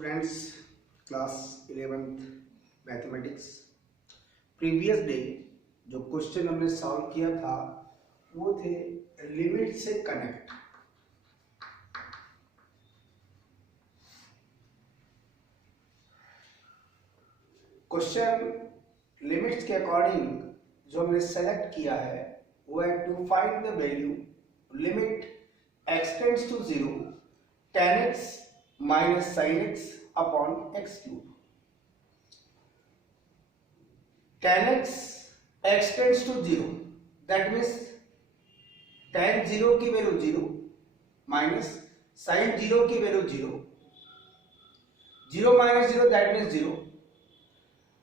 Students class 11th mathematics. Previous day जो question हमने solve किया था वो थे लिमिट से कनेक्ट। क्वेश्चन लिमिट्स के अकॉर्डिंग जो हमने सेलेक्ट किया है वो है to find the value limit x tends to 0 tan x minus sin x upon x cube। tan x tends to 0, that means tan 0 की वैल्यू 0 माइनस sin 0 की value 0, 0 minus 0 that means 0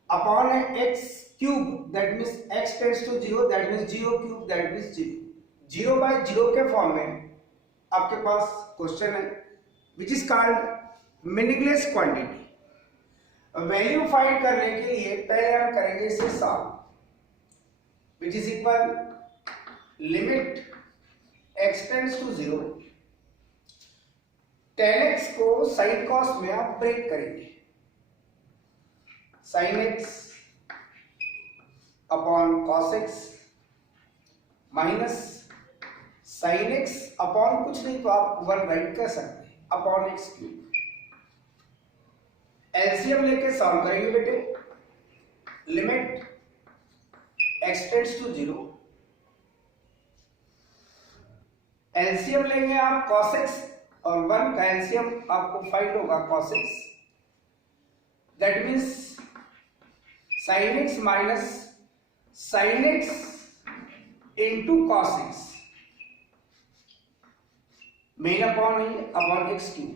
upon x cube, that means x tends to 0 that means 0 cube that means 0। 0 by 0 के form में आपके पास question है which is called meaningless quantity. Value find करने के लिए पहले हम करेंगे इसे solve. Which is equal limit x tends to 0 tan x को साइन कॉस में आप ब्रेक करेंगे, sin x upon cos x minus sin x upon कुछ नहीं तो आप 1 राइट कर सकते हैं अपॉन x क्यूब। एलसीएम लेके सॉल्व करेंगे बेटे। Limit x tends to 0, LCM लेंगे आप cos x और 1 का एलसीएम आपको फाइंड होगा cos x, that means sin x minus sin x into cos x main upon x cube.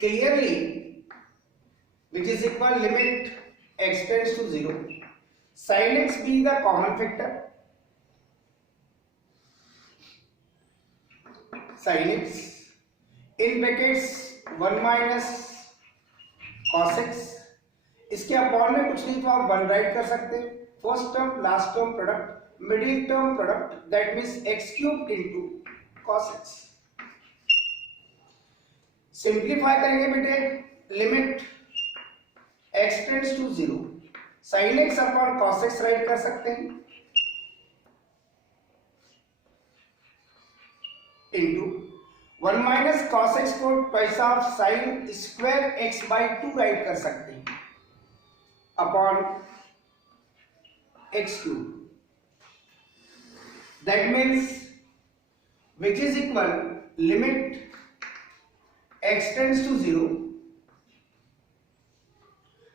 Clearly which is equal limit x tends to 0 sin x be the common factor, sin x in brackets 1 minus cos x, इसके upon में कुछ नहीं तो आप 1 write कर सकते हैं। First term last term product middle term product that means x cube into cos x। Simplify करेंगे बेटे। Limit x tends to 0 sin x upon cos x write कर सकते हैं इंटू 1 माइनस cos x को twice of sin square x by 2 write कर सकते हैं upon x cube, that means which is equal limit x tends to 0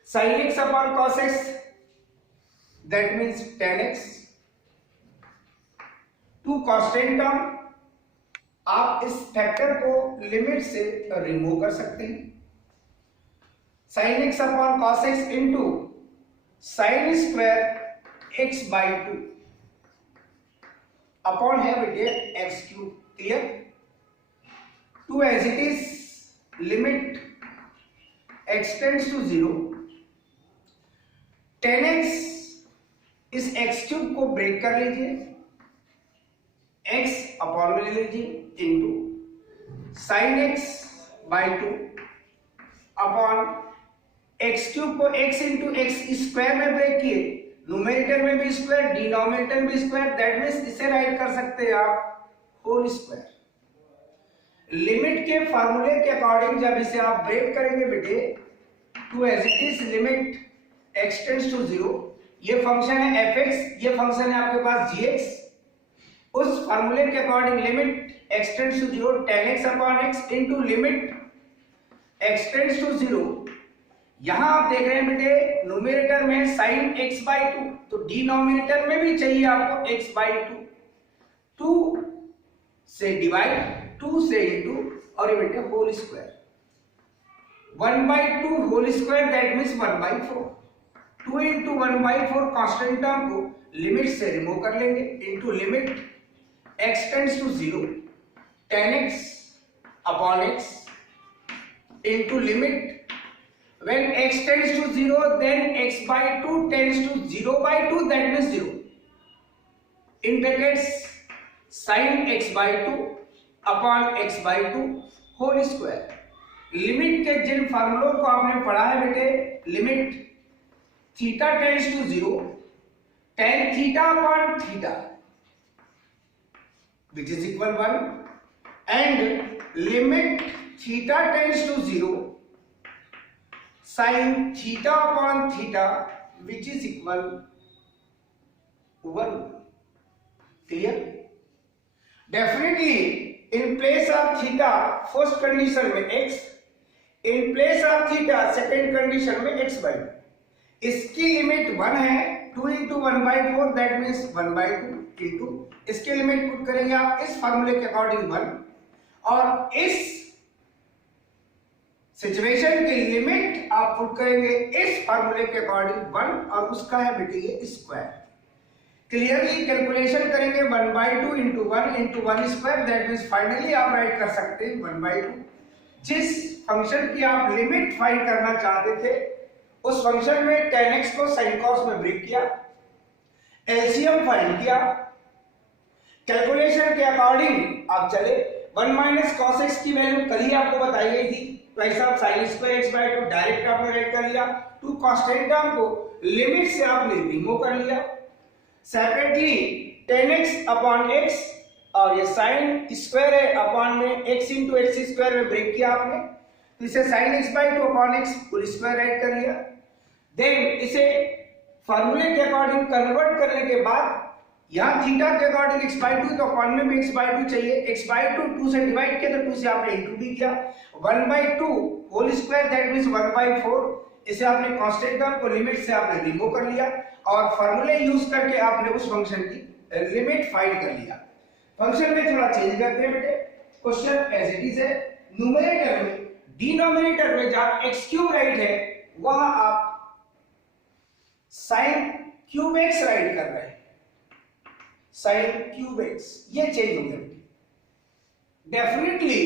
sin x upon cos x, that means tan x। Two constant term आप इस factor को limit से remove कर सकते हैं। sin x upon cos x into sin square x by 2 upon है बेटे x cube. Clear. Two as it is limit x tends to 0 tan x इस x क्यूब को ब्रेक कर लीजिए, x अपॉन में ले लीजिए into sin x by 2 upon x cube को x इंटू x स्क्वायर में ब्रेक किए, न्यूमरेटर में भी स्क्वायर डिनोमिनेटर में भी स्क्वायर, दैट मीन्स इसे राइट कर सकते हैं आप होल स्क्वायर। लिमिट के फार्मूले के अकॉर्डिंग जब इसे आप ब्रेक करेंगे बेटे two as it is limit x tends to 0, ये फंक्शन है fx, ये फंक्शन है आपके पास gx। उस फार्मूले के according limit x tends to 0 tan x upon x into limit x tends to 0। यहां आप देख रहे हैं बेटे न्यूमरेटर में sin x बाई 2, तो डिनोमिनेटर में भी चाहिए आपको x बाई 2। 2 से डिवाइड 2 से इंटू और ये बेटे whole square 1 by 2 whole square that means 1 by 4। 2 into 1 by 4 constant term को लिमिट से रिमूव कर लेंगे into limit x tends to 0 tan x upon x into limit when x tends to 0 then x by 2 tends to 0 by 2 that means 0 in brackets sin x by 2 upon x by 2 whole square limit के जिन फार्मूलों को आपने पढ़ा है बेटे, limit theta tends to 0 tan theta upon theta which is equal 1 and limit theta tends to 0 sin theta upon theta which is equal 1. Clear? Definitely in place of theta first condition में x, in place of theta second condition में x by 2. इसकी limit 1 है, 2 into 1/4 that means 1/2 into इसके limit put करेंगे आप इस फार्मूले के अकॉर्डिंग 1 और इस सिचुएशन की लिमिट आप पुट करेंगे इस फार्मूले के अकॉर्डिंग 1 और उसका है बेटे ये स्क्वायर. क्लियरली कैलकुलेशन करेंगे 1/2 into 1 into 1 square that means finally आप राइट कर सकते हैं 1/2. जिस फंक्शन की आप लिमिट फाइंड करना चाहते थे उस फंक्शन में tan x को sin cos में ब्रेक किया, एलसीएम फाइंड किया, कैलकुलेशन के अकॉर्डिंग आप चले. 1 माइनस cos x की वैल्यू कल ही आपको बताई गई थी, तो ऐसा आप sin square x by 2 direct आपने राइट कर लिया. टू कांस्टेंट टर्म को लिमिट से आपने रिमूव कर लिया. Separately tan x upon x और ये sin स्क्वायर है अपॉन में x इंटू एक्स स्क्वायर में ब्रेक किया आपने, तो इसे sin x by 2 upon x whole square write कर लिया. देन इसे फार्मूले के अकॉर्डिंग कन्वर्ट करने के बाद यहाँ थीटा के अकॉर्डिंग x बाय 2 तो अपॉन में भी x बाय 2 चाहिए. x बाय 2 2 से डिवाइड किया तो 2 से आपने इंटू भी किया. 1/2 होल स्क्वायर दैट मींस 1/4. इसे आपने कांस्टेंट टर्म को लिमिट से आपने रिमूव कर लिया और फार्मूले यूज करके आपने उस फंक्शन की लिमिट फाइंड कर लिया. फंक्शन में थोड़ा चेंज करते हैं बेटे. क्वेश्चन एज इट इज है. न्यूमरेटर में डिनोमिनेटर में जहां x क्यूब राइट है वहां आप sin क्यूब x राइट कर रहे हैं. sin क्यूब x ये चेंज हो गया. डेफिनेटली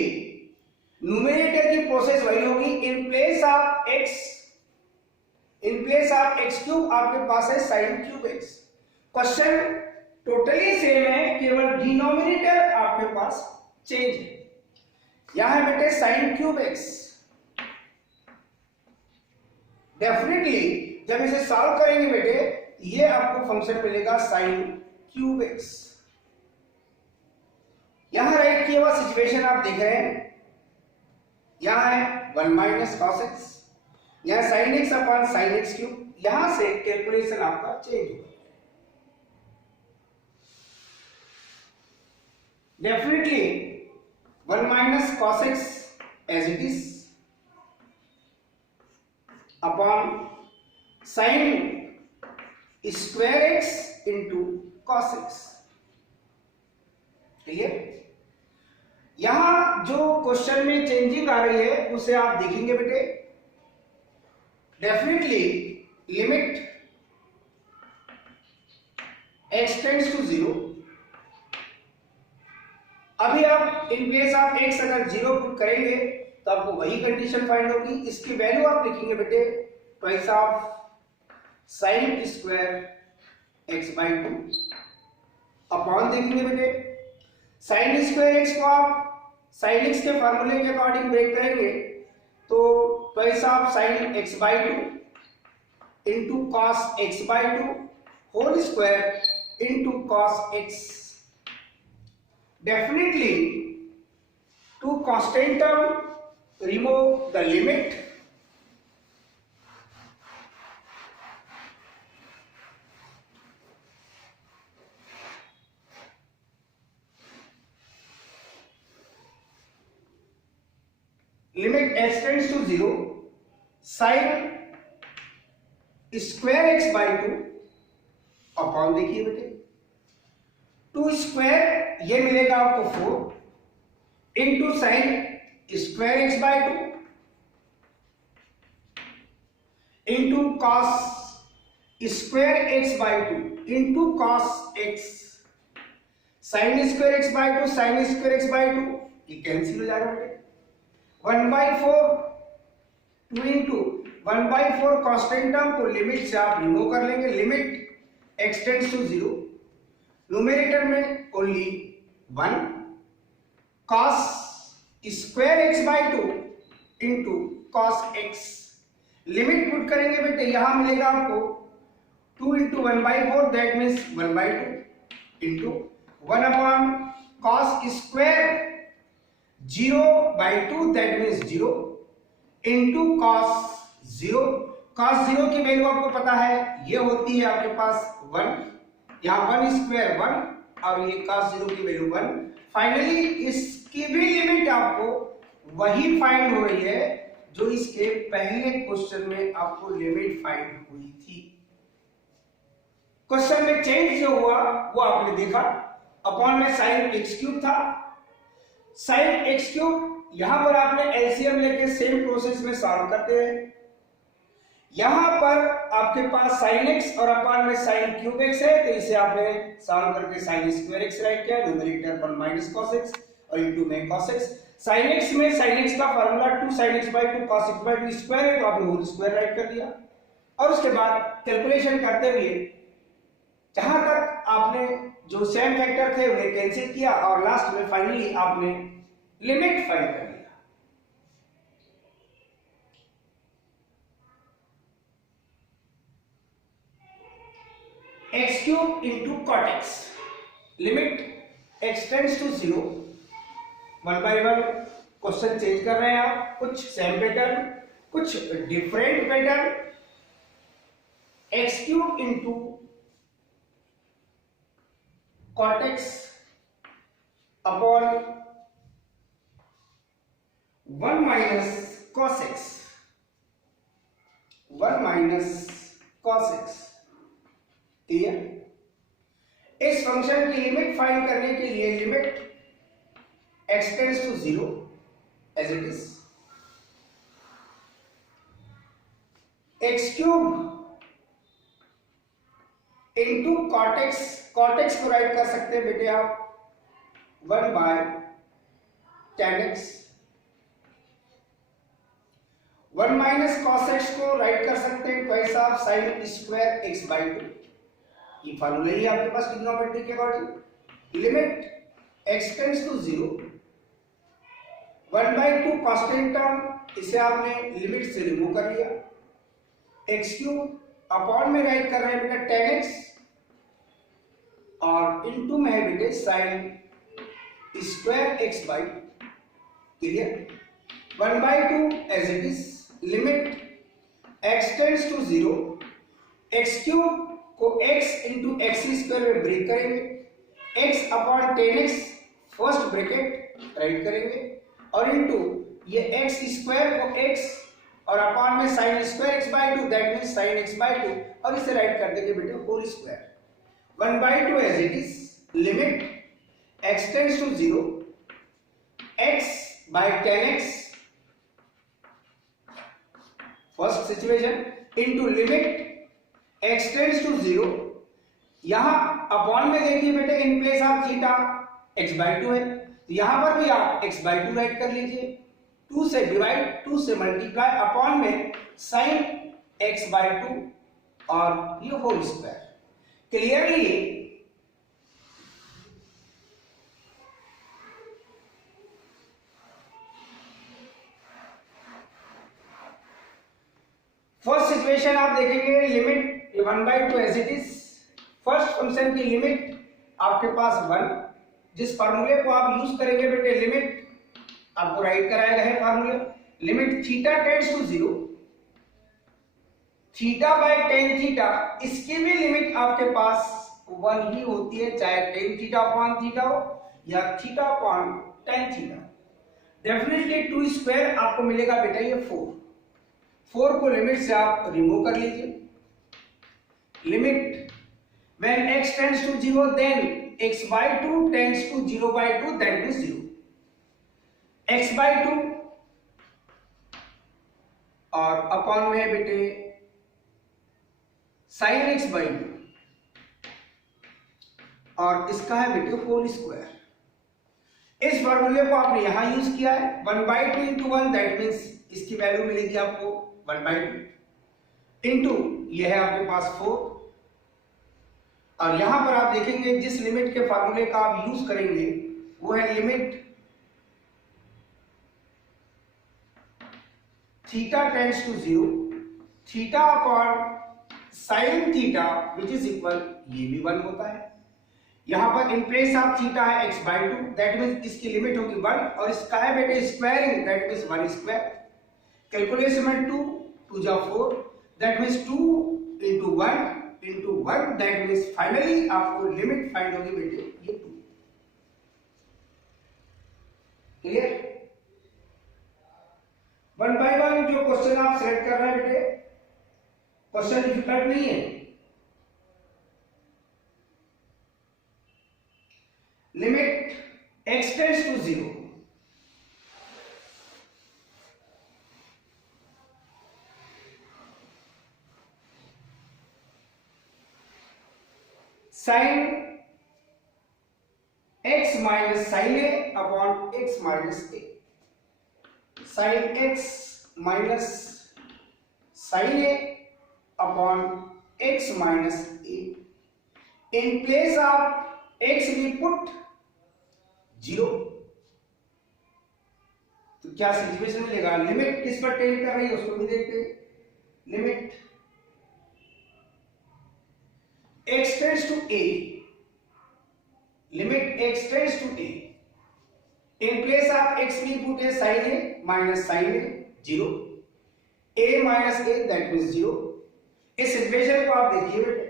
न्यूमरेटर की प्रोसेस वही होगी. इन प्लेस ऑफ x क्यूब आपके पास है sin cube x. Question totally same है, केवल डिनोमिनेटर आपके पास चेंज है. यहां है बेटे sin क्यूब x. डेफिनेटली जब इसे सॉल्व करेंगे बेटे ये आपको फंक्शन मिलेगा sin क्यूब x. यहां राइट किया हुआ सिचुएशन आप देख रहे हैं, यहां है 1 माइनस cos x, यहां sin x upon sin x cube. यहां से कैलकुलेशन आपका चेंज होगा. Definitely 1 minus cos x as it is upon sin square x into cos x. Clear? यहां जो क्वेश्चन में चेंजिंग आ रही है उसे आप देखेंगे बेटे. Definitely limit x tends to 0. अभी आप इन प्लेस ऑफ x अगर 0 पुट करेंगे तो आपको वही कंडीशन फाइंड होगी. इसकी वैल्यू आप लिखेंगे बेटे twice of sin square x by 2 upon देखेंगे बेटे sin स्क्वायर x को आप sin x के फार्मूले के अकॉर्डिंग ब्रेक करेंगे तो twice of sin x by 2 into cos x by 2 whole square into cos x. Definitely two constant term remove the limit. Limit x tends to 0 sin square x by 2 upon देखिए बेटे 2 square ये मिलेगा आपको 4 into sin square x by 2 into cos square x by 2 into cos x. sin square x by 2 sin square x by 2 ये cancel हो जाएगा बेटे. 1/4 2 into 1/4 constant term को लिमिट से आप रिमूव कर लेंगे. Limit x tends to 0. Numerator में only 1 cos square x by 2 into cos x. Limit put करेंगे बेटे, यहां मिलेगा आपको 2 into 1/4 that means 1/2 into 1 upon cos square 0/2 that means 0 into cos 0। Cos 0 की वैल्यू आपको पता है, ये होती है आपके पास 1, यहाँ 1 स्क्वायर 1 और ये कॉस 0 की वैल्यू 1। फाइनली इसकी भी लिमिट आपको वही फाइंड हो रही है जो इसके पहले क्वेश्चन में आपको लिमिट फाइंड हुई थी। क्वेश्चन में चेंज जो हुआ वो आपने देखा, अपॉन में साइन एक्स क्यूब था, साइन एक्स क्यूब यहां पर आपने एलसीएम लेके सेम प्रोसेस में सॉल्व करते हैं। यहां पर आपके पास साइन एक्स और अपॉन में साइन क्यूब एक्स है, तो इसे आपने सॉल्व करके साइन स्क्वायर एक्स राइट किया, न्यूमरेटर पर माइनस कॉस एक्स और इनटू में कॉस एक्स। साइन एक्स में साइन एक्स का formula 2 sin x by 2 cos x by 2 square है, तो आपने होल स्क्वायर राइट कर दिया और उसके बाद कैलकुलेशन करते हुए जहां तक आपने जो सेम फैक्टर थे उन्हें कैंसिल किया और लास्ट में फाइनली आपने लिमिट फाइंड कर लिया। X cube into cot x, limit x tends to 0, 1/1 question change कर रहे हैं आप, कुछ सेम पैटर्न कुछ different pattern. X cube into cot x upon 1 minus cos x, 1 minus cos x. Clear? इस फंक्शन की लिमिट फाइंड करने के लिए limit x tends to 0 as it is, x cube into cot x, cot x को right कर सकते हैं बेटे आप 1/tan x, 1 minus cos x को राइट कर सकते हैं twice of sine square x by 2। ये फार्मूला ही आपके पास ट्रिग्नोमेट्री के according. Limit x tends to 0, 1/2 constant term, इसे आपने लिमिट से रिमूव कर लिया, एक्स क्यूब अपॉन में राइट कर रहे हैं बेटा tan x और इनटू में है बेटे sine square x by 2। Clear? 1/2 as it is, limit x tends to 0, x cube को x इंटू एक्स स्क्वायर में ब्रेक करेंगे, x upon tan x first bracket write करेंगे और इनटू ये x स्क्वायर को x और अपॉन में sin square x by 2 that means sin x by 2 और इसे राइट कर देंगे बेटे whole square. 1/2 as it is, limit x tends to 0, x by tan x first situation into limit x tends to 0, यहां upon में देखिए बेटे in place of theta x by 2 है, तो यहां पर भी आप x by 2 राइट कर लीजिए, 2 से डिवाइड 2 से मल्टीप्लाई अपॉन में sin x by 2 और ये whole square. Clearly first situation आप देखेंगे limit 1/2 as it is, first function की लिमिट आपके पास 1, जिस फार्मूले को आप यूज करेंगे बेटे लिमिट आपको राइट कराया है formula, limit theta tends to 0, theta by tan theta, इसकी भी लिमिट आपके पास 1 ही होती है, चाहे tan थीटा अपॉन थीटा हो या theta upon tan theta. Definitely 2 square आपको मिलेगा बेटा ये 4 को लिमिट से आप रिमूव कर लीजिए। Limit when x tends to 0 then x by 2 tends to 0/2 that means 0, x by 2 और अपॉन में है बेटे sin x by 2 और इसका है बेटे होल स्क्वायर। इस फॉर्मूले को आपने यहां यूज किया है 1/2 into 1 दैट मींस इसकी वैल्यू मिलेगी आपको 1/2 इंटू ये है आपके पास 4 और यहां पर आप देखेंगे जिस लिमिट के फार्मूले का आप यूज करेंगे वो है limit theta tends to 0, theta upon sine theta which is equal, ये भी 1 होता है। यहां पर इन प्लेस ऑफ थीटा है x/2, दैट मींस इसकी लिमिट होगी 1, और इसका है बेटे squaring, that means 1 square. Calculation में 2 2 जा 4, that means 2 into 1 that means finally आपको लिमिट फाइंड होगी बेटे ये 2। क्लियर? 1 by 1 जो क्वेश्चन आप सेलेक्ट कर रहे हैं बेटे, क्वेश्चन डिफिकल्ट नहीं है। Limit x tends to 0, sine x minus sine a upon x minus a, sine x minus sine a upon x minus a। In place of x we put 0, तो क्या situation मिलेगा? Limit किस पर tend कर रही है उसको भी देखते हैं। Limit x tends to a, limit x tends to a, in place of x we put a sin a minus sin a 0, a minus a that means 0। इस इक्वेशन को आप देखिए बेटे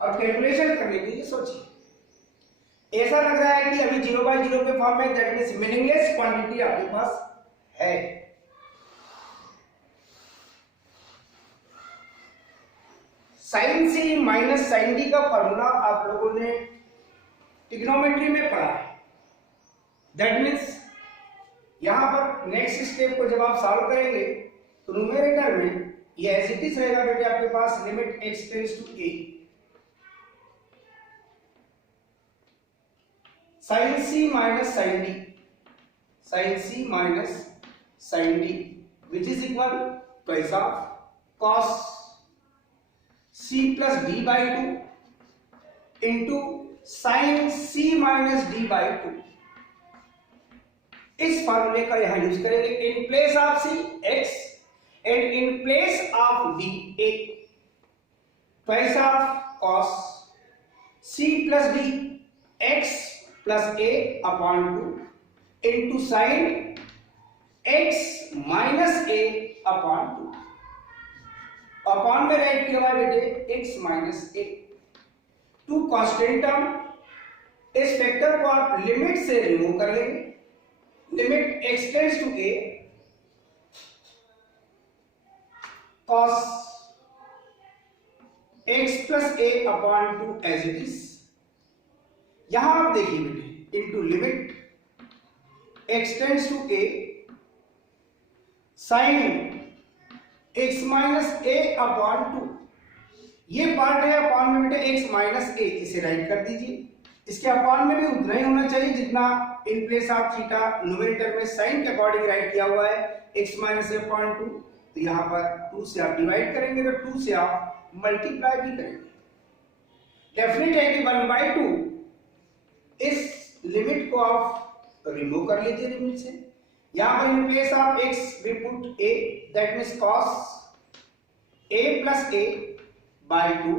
और कैलकुलेशन करने के लिए सोचिए। ऐसा लग रहा है कि अभी 0/0 के फॉर्म में, दैट मींस मीनिंगलेस क्वांटिटी आपके पास है। Sign C minus sine D का फॉर्मूला आप लोगों ने ट्रिग्नोमेट्री में पढ़ा है। दैट मींस यहां पर नेक्स्ट स्टेप को जब आप सॉल्व करेंगे तो न्यूमेरेटर में ये एज इट इज रहेगा बेटे आपके पास, limit x tends to a, sine C minus sine D, sine C minus sine D which is equal कैसा, cos c plus D by 2 into sine c minus D by 2। इस फॉर्मूले का यहां use करेंगे। In place of c x and in place of d a, twice of cos c plus d x plus a upon 2 into sin x minus a upon 2। Upon में write किया हुआ बेटे x minus a, 2 constant term, इस factor को आप limit से remove कर लेंगे। Limit x tends to a cos x plus a upon 2 as it is। यहां आप देखिए बेटे into limit x tends to a sine x minus a upon 2, ये पार्ट है अपॉन में बेटे x माइनस a, इसे राइट कर दीजिए। इसके अपॉन में भी उतना ही होना चाहिए जितना इन प्लेस ऑफ थीटा न्यूमेरेटर में साइन के अकॉर्डिंग राइट किया हुआ है, x माइनस a अपॉन 2। तो यहां पर 2 से आप डिवाइड करेंगे तो 2 से आप मल्टीप्लाई भी करेंगे। डेफिनेट है कि 1/2 इस लिमिट को आप रिमूव कर लीजिए लिमिट से। यहां पर in place of x we put a, that means cos a plus a by 2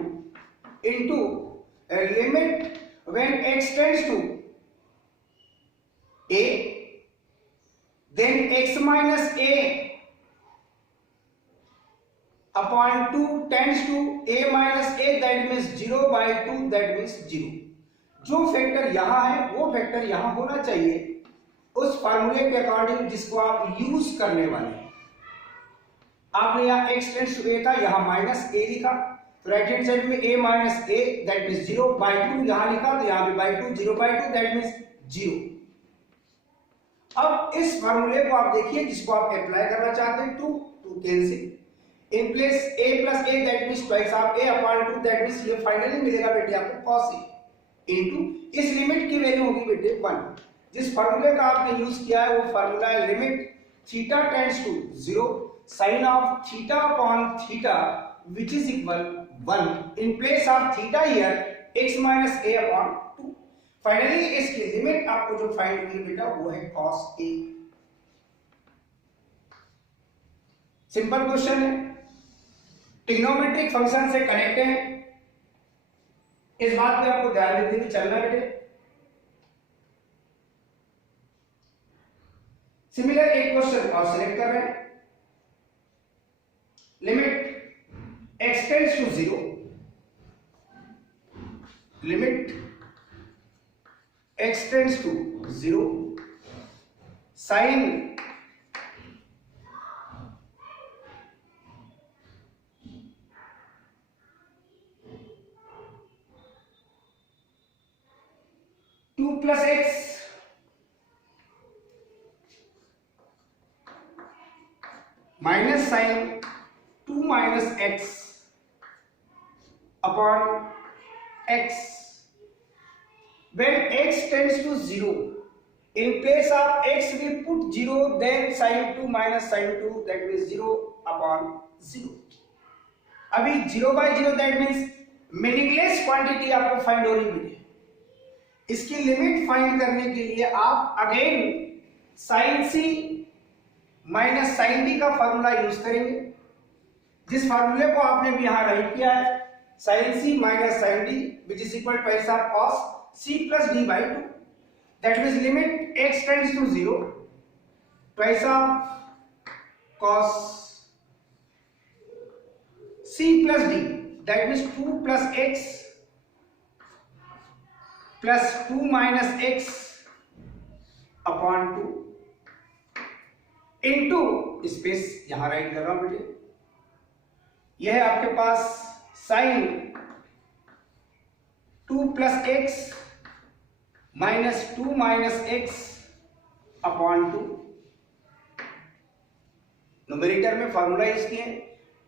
into a limit when x tends to a, then x minus a upon 2 tends to a minus a, that means 0/2, that means 0। जो factor यहां है वो factor यहां होना चाहिए उस फार्मूले के अकॉर्डिंग जिसको आप यूज करने वाले हैं। आपने यहाँ x टेंड्स टू a था, यहाँ माइनस a लिखा, तो राइट हैंड साइड में a minus a that means 0/2 यहाँ लिखा, तो यहाँ भी बाई 2, 0/2 दैट मींस 0। अब इस फार्मूले को आप देखिए जिसको आप अप्लाई करना चाहते हैं, 2 cancel, in place a plus a that means twice of a upon 2, that means ये फाइनली मिलेगा बेटे आपको cos a इनटू इस लिमिट की वैल्यू होगी बेटे 1। जिस फार्मूले का आपने यूज किया है वो फार्मूला है limit theta tends to 0 sine of theta upon theta which is equal 1 in place of theta here x minus a upon 2। Finally इसकी लिमिट आपको जो फाइंड हुई बेटा वो है cos a। सिंपल क्वेश्चन है, ट्रिग्नोमेट्रिक फंक्शन से कनेक्ट है, इस बात पे आपको ध्यान देते हुए चलना है। सिमिलर एक क्वेश्चन और सिलेक्ट कर रहे हैं, limit x tends to 0, limit x tends to 0, sine 2 plus x minus sin 2 minus x upon x. When x tends to 0, in place of x we put 0, then sin 2 minus sin 2, that means 0 upon 0. अभी 0 by 0 that means meaningless quantity आपको find हो रही है। इसकी limit find करने के लिए आप again sin c minus sin d का फॉर्मूला यूज करेंगे, जिस फार्मूले को आपने भी यहां राइट किया है, sin c minus sin d which is equal to पैसा cos c plus d by 2, that means limit x tends to 0, पैसा cos c plus d, that means 2 plus x plus 2 minus x upon 2 into space यहां write कर रहा हूं बेटे, यह है आपके पास sine 2 plus x minus 2 minus x upon 2, numerator में फॉर्मूला यूज किए।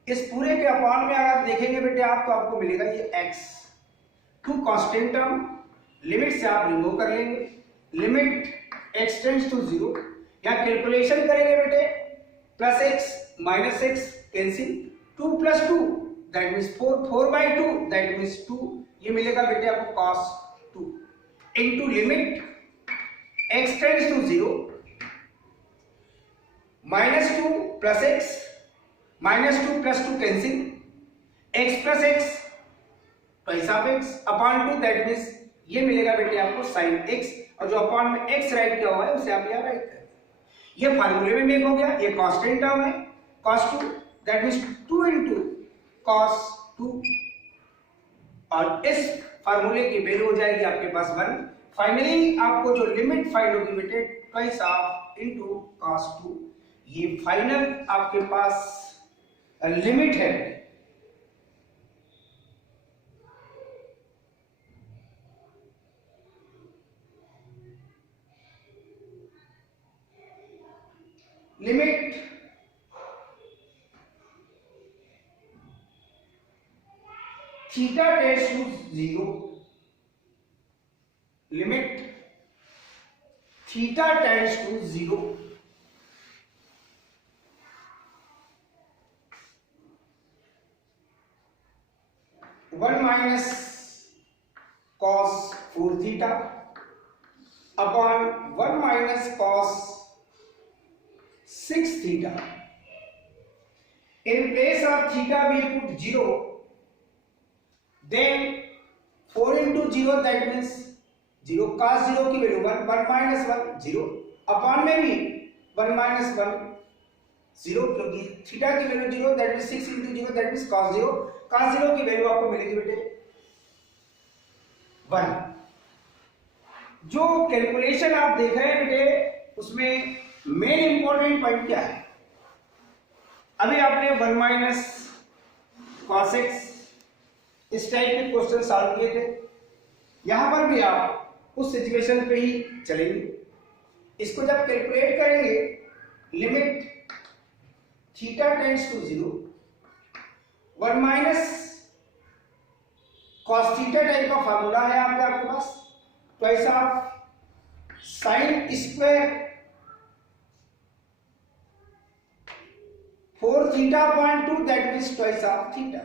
इस पूरे के अपॉन में अगर देखेंगे बेटे आप तो आपको मिलेगा ये x, two constant term, limit से आप रिमूव कर लेंगे, लिमिट x टेंड्स टू 0, यहां कैलकुलेशन करेंगे बेटे, plus x minus x cancel, 2 plus 2 that means 4, 4 by 2 that means 2, ये मिलेगा बेटे आपको cos 2 इंटू limit x tends to 0, minus 2 plus x, minus 2 plus 2 cancel, x plus x पैसा of x upon 2 that means ये मिलेगा बेटे आपको sin x, और जो अपॉन में x राइट किया हुआ है उसे आप यहां राइट करें। ये फार्मूले में मेक हो गया, ये कांस्टेंट टर्म है cos 2 that means 2 into cos 2, और इस फार्मूले की वैल्यू हो जाएगी आपके पास 1। फाइनली आपको जो लिमिट फाइंड होगी बेटे ट्वाइस ऑफ इनटू cos 2, ये फाइनल आपके पास लिमिट है। Limit theta tends to 0, limit theta tends to 0, one minus cos 4 theta upon 1 minus cos 6 theta. In place of theta we put 0, then 4 into 0 that means 0, cos 0 की value 1, 1 minus 1 0, upon में भी 1 minus 1 0, क्योंकि theta की value 0 that means 6 into 0 that means cos 0, cos 0 की value आपको मिलेगी बेटे 1। जो कैलकुलेशन आप देख रहे हैं बेटे उसमें मेन इंपॉर्टेंट पॉइंट क्या है, अभी आपने 1 माइनस cos x इस टाइप के क्वेश्चन सॉल्व किए थे, यहां पर भी आप उस सिचुएशन पे ही चलेंगे। इसको जब कैलकुलेट करेंगे, limit theta tends to 0, 1 minus cos theta type का फार्मूला है आपके पास, twice of sine square 4 theta upon 2 that means twice of theta,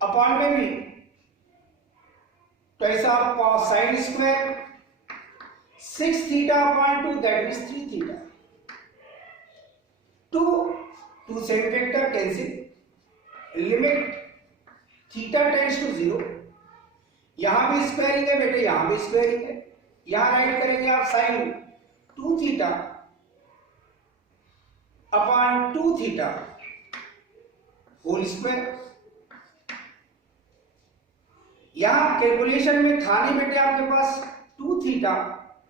upon में भी twice of cos sin square 6 theta upon 2 that means 3 theta, two same factor cancel, limit theta tends to 0, यहां भी squaring है बेटे, यहां भी squaring है, यहां राइट करेंगे आप sine 2 theta upon 2 theta whole square. यहां कैलकुलेशन में था नहीं बेटे आपके पास, 2 थीटा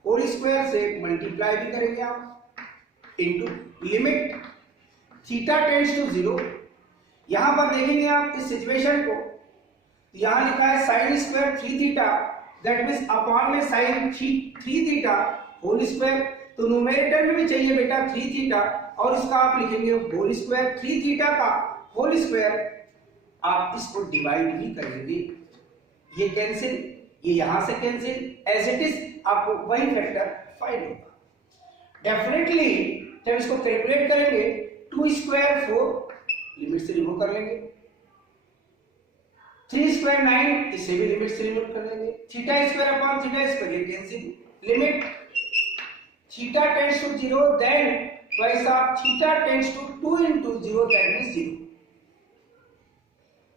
होल स्क्वायर से मल्टीप्लाई भी करेंगे आप into limit theta tends to 0। यहां पर देखेंगे आप इस सिचुएशन को, यहां लिखा है sine square 3 theta, that means upon में साइन 3 थीटा होल स्क्वायर, तो न्यूमरेटर में भी चाहिए बेटा 3 थीटा और इसका आप लिखेंगे होल स्क्वायर, 3 थीटा का होल स्क्वायर, आप इसको डिवाइड भी करेंगे, ये कैंसिल, ये यहां से कैंसिल, एज इट इज आपको वही फैक्टर फाइंड होगा। डेफिनेटली जब इसको कैलकुलेट करेंगे 2 स्क्वायर 4, लिमिट से रिमूव कर लेंगे, 3 स्क्वायर 9, इसे भी लिमिट से रिमूव कर लेंगे, theta square upon theta square ये cancel, limit theta tends to 0, then twice of theta tends to 2 into 0, that means 0।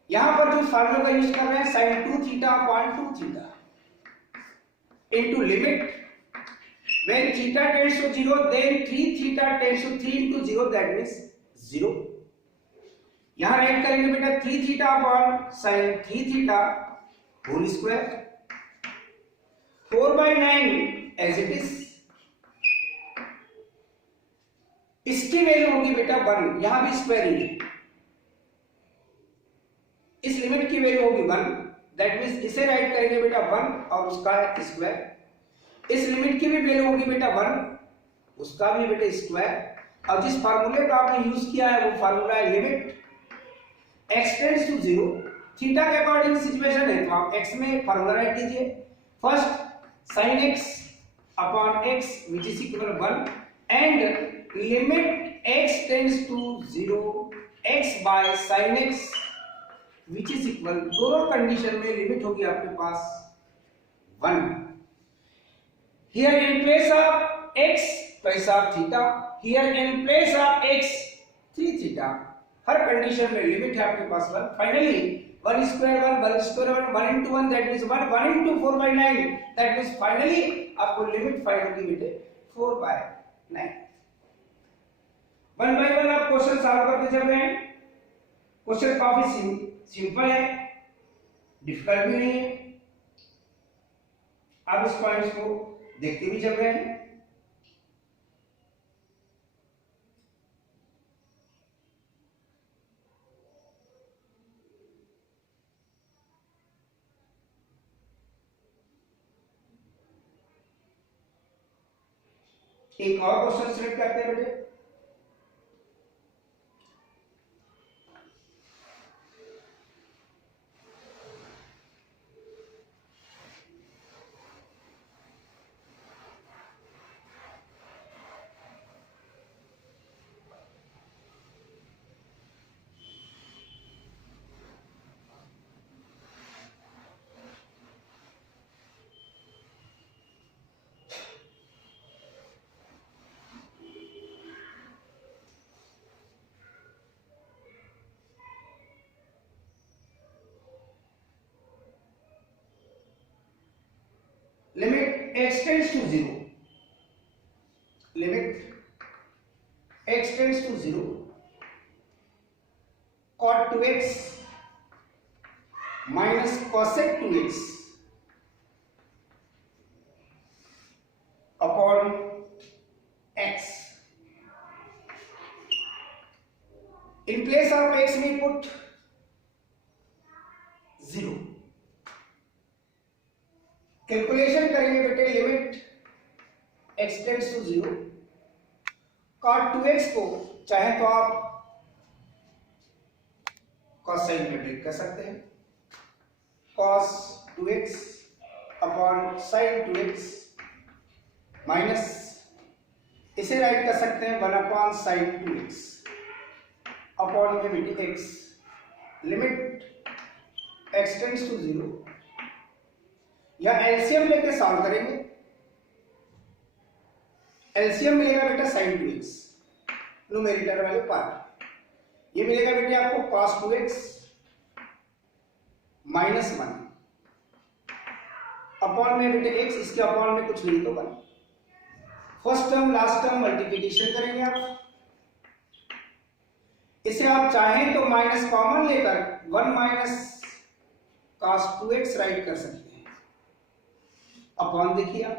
यहां पर जो फार्मूला का यूज कर रहे हैं sin 2 theta upon 2 theta into limit when theta tends to 0, then 3 theta tends to 3 into 0, that means 0। यहां write करेंगे बेटा 3 theta upon sin 3 theta whole square, 4/9 as it is, इसकी वैल्यू होगी बेटा 1, यहां भी स्क्वायरिंग है, इस लिमिट की वैल्यू होगी 1, दैट मींस इसे राइट करेंगे बेटा 1 और उसका स्क्वायर, इस लिमिट की भी वैल्यू होगी बेटा 1, उसका भी बेटा स्क्वायर। अब जिस फार्मूले का आपने यूज किया है वो फार्मूला है limit x tends to 0, theta के अकॉर्डिंग सिचुएशन है तो आप x में फार्मूला राइट कीजिए, first sin x upon x which is equal 1 and limit x tends to 0 x by sin x which is equal, दोनों condition में limit होगी आपके पास 1। Here in place of x twice of theta, here in place of x 3 theta, her condition में limit है आपके पास 1। Finally 1 square 1, 1 square 1, 1 into 1 that means 1, 1 into 4/9 that means finally आपको लिमिट फाइंड होगी बेटे 4/9। 1 by 1 आप क्वेश्चन सॉल्व करते चल रहे हैं, क्वेश्चन काफी सिंपल है, डिफिकल्ट भी नहीं है, आप इस पॉइंट्स को देखते भी चल रहे हैं। एक और क्वेश्चन सिलेक्ट करते हैं बेटे, limit x tends to 0, limit x tends to 0, cot 2x minus cosec 2x upon x, in place of x we put 0। Calculation करेंगे बेटे limit x tends to 0, cot 2x को चाहे तो आप cos साइन में ब्रेक कर सकते हैं, cos 2x upon sin 2x minus इसे राइट कर सकते हैं 1 अपॉन sin 2x अपॉन में बेटे x, limit x tends to 0, या एलसीएम लेके सॉल्व करेंगे, एलसीएम मिलेगा बेटा sin 2x न्यूमेरेटर वाले पार्ट, ये मिलेगा बेटे आपको cos 2x माइनस 1 अपॉन में बेटे x, इसके अपॉन में कुछ नहीं तो 1। First term last term multiplication करेंगे आप। इसे आप चाहें तो माइनस कॉमन लेकर 1 माइनस cos 2x राइट कर सकते हैं। अपॉन देखिए आप,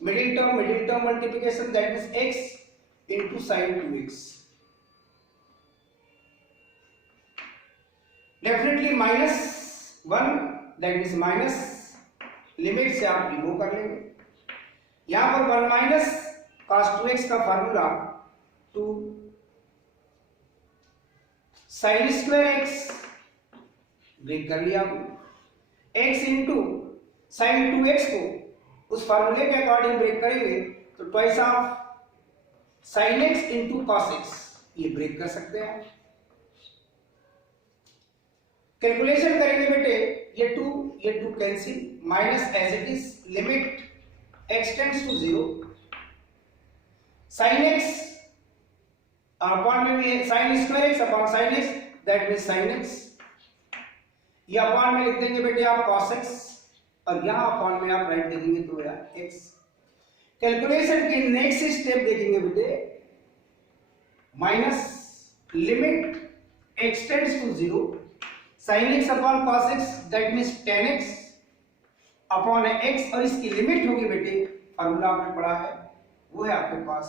middle term multiplication that is x into sine 2x। Definitely minus 1 that means minus, limit से आप रिमूव कर लेंगे। यहां पर 1 माइनस cos 2x का formula 2 sine square x break कर लिया x इंटू साइन 2x को उस फार्मूले के अकॉर्डिंग ब्रेक करेंगे तो twice of sine x into cos x, ये ब्रेक कर सकते हैं। कैलकुलेशन करेंगे बेटे, ये 2 cancel, minus as it is, limit x tends to 0, sine x upon में भी sine square x upon sine x that means sine x, ये अपॉन में लिख देंगे बेटे आप cos x और यहां अपॉन में आप राइट देखेंगे तो यार x। कैलकुलेशन की नेक्स्ट स्टेप देखेंगे बेटे, minus limit x tends to 0 sin x upon cos x that means tan x upon x, और इसकी लिमिट होगी बेटे, फार्मूला आपने पढ़ा है वो है आपके पास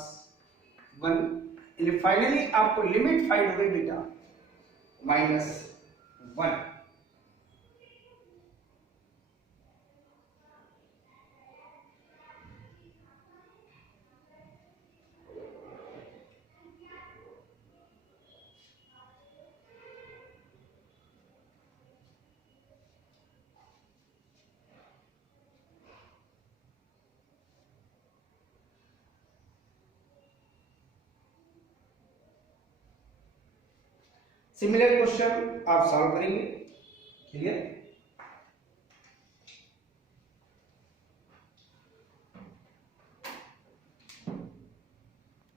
1। फाइनली आपको लिमिट फाइंड हो गई बेटा -1। सिमिलर क्वेश्चन आप सॉल्व करेंगे। क्लियर?